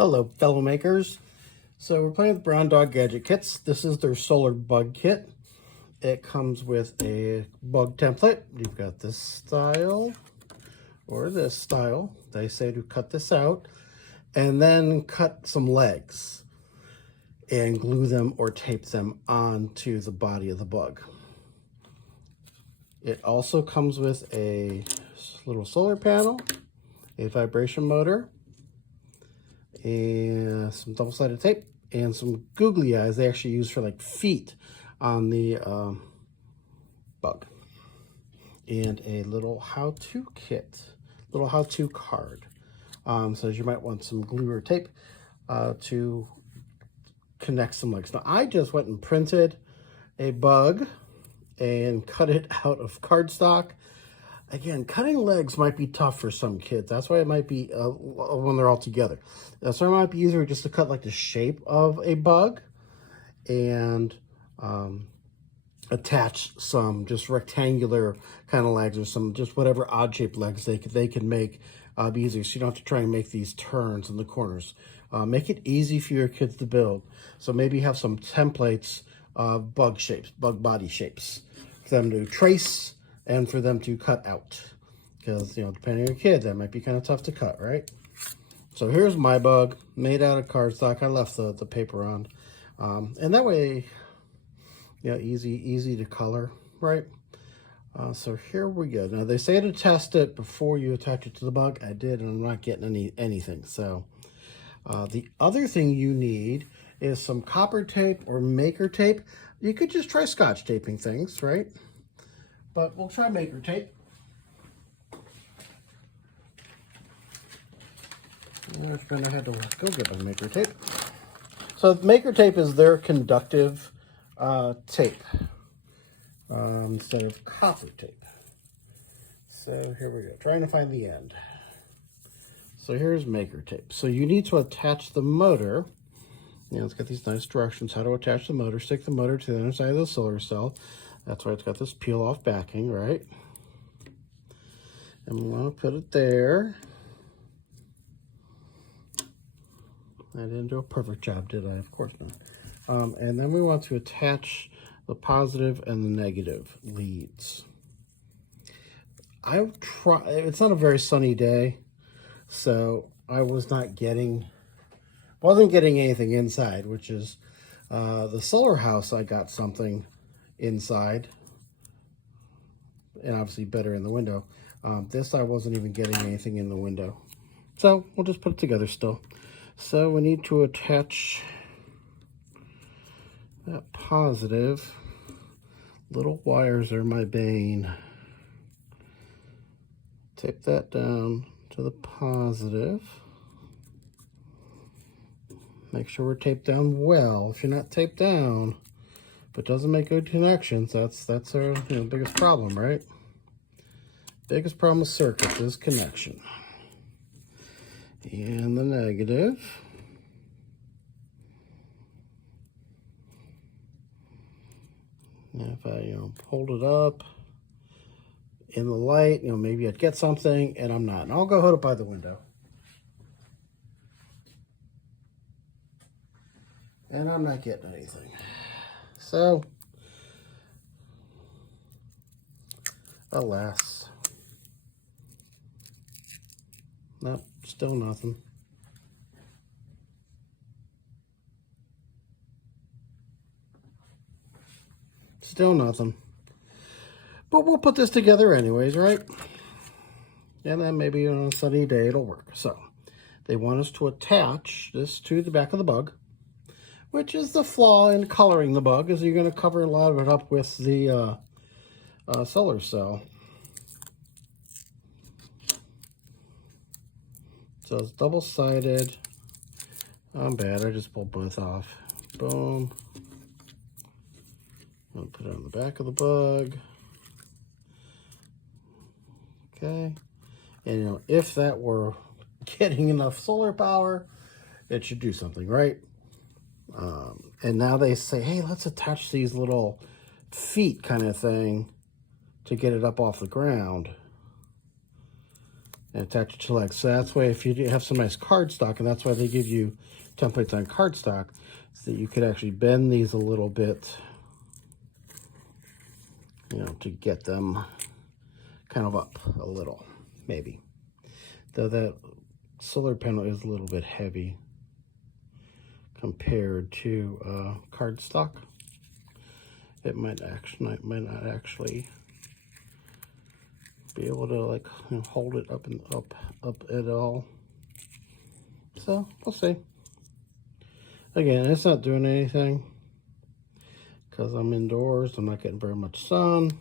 Hello, fellow makers. So we're playing with Brown Dog Gadget Kits. This is their Solarbug kit. It comes with a bug template. You've got this style or this style. They say to cut this out and then cut some legs and glue them or tape them onto the body of the bug. It also comes with a little solar panel, a vibration motor, and some double-sided tape and some googly eyes they actually use for like feet on the bug, and a little how-to kit, little how-to card. Says you might want some glue or tape to connect some legs. Now I just went and printed a bug and cut it out of cardstock. Again, cutting legs might be tough for some kids. That's why it might be when they're all together. So it might be easier just to cut like the shape of a bug and attach some just rectangular kind of legs or some just whatever odd shaped legs they can make be easier. So you don't have to try and make these turns in the corners. Make it easy for your kids to build. So maybe have some templates of bug shapes, bug body shapes for them to trace and for them to cut out, because, you know, depending on your kid, that might be kind of tough to cut, right? So here's my bug, made out of cardstock. I left the paper on, and that way, you know, easy to color, right? So here we go. Now they say to test it before you attach it to the bug. I did, and I'm not getting anything. So the other thing you need is some copper tape or maker tape. You could just try Scotch taping things, right? But we'll try maker tape. I'm going to have to go get my maker tape. So maker tape is their conductive tape instead of copper tape. So here we go, trying to find the end. So here's maker tape. So you need to attach the motor. You know, it's got these nice directions how to attach the motor. Stick the motor to the inner side of the solar cell. That's why it's got this peel off backing, right? And we want to put it there. I didn't do a perfect job, did I? Of course not. And then we want to attach the positive and the negative leads. It's not a very sunny day, so I wasn't getting anything inside, which is the solar house. I got something inside, and obviously better in the window. This I wasn't even getting anything in the window, so we'll just put it together still. So we need to attach that positive. Little wires are my bane. Tape that down to the positive. Make sure we're taped down well. If you're not taped down, but doesn't make good connections, that's our biggest problem, right? Biggest problem with circuits is connection. And the negative. And if I hold it up in the light, maybe I'd get something, and I'm not. And I'll go hold it by the window. And I'm not getting anything. So, alas. Nope, still nothing. Still nothing. But we'll put this together anyways, right? And then maybe on a sunny day it'll work. So, they want us to attach this to the back of the bug, which is the flaw in coloring the bug, is you're going to cover a lot of it up with the solar cell. So it's double-sided. I'm bad, I just pulled both off. Boom. I'm going to put it on the back of the bug. Okay. And if that were getting enough solar power, it should do something, right? And now they say, hey, let's attach these little feet kind of thing to get it up off the ground. and attach it to legs. So that's why if you do have some nice cardstock, and that's why they give you templates on cardstock, so that you could actually bend these a little bit, you know, to get them kind of up a little, maybe. Though that solar panel is a little bit heavy compared to cardstock. It might not actually be able to, like, you know, hold it up and up at all. So we'll see. Again, it's not doing anything because I'm indoors. I'm not getting very much sun.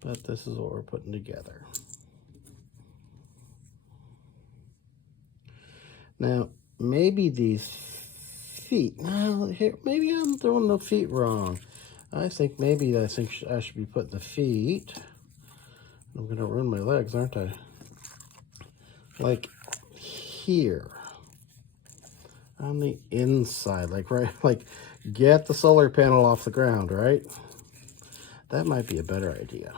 But this is what we're putting together. Now, maybe these feet, no, here, maybe I'm doing the feet wrong. I think I should be putting the feet, I'm going to ruin my legs, aren't I? Like here, on the inside, like right, like get the solar panel off the ground, right? That might be a better idea.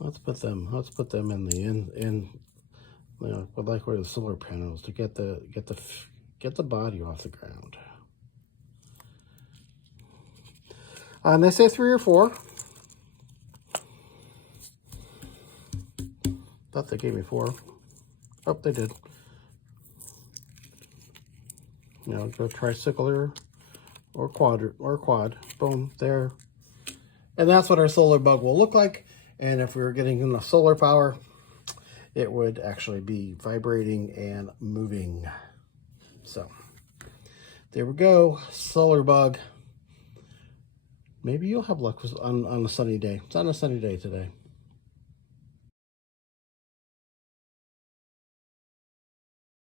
Let's put them in the you know, like where the solar panels, to get the body off the ground. And they say 3 or 4. Thought they gave me 4. Oh, they did. You know, go tricycle or quad. Boom, there. And that's what our Solarbug will look like. And if we were getting enough solar power, it would actually be vibrating and moving. So there we go, Solarbug. Maybe you'll have luck on a sunny day. It's on a sunny day today.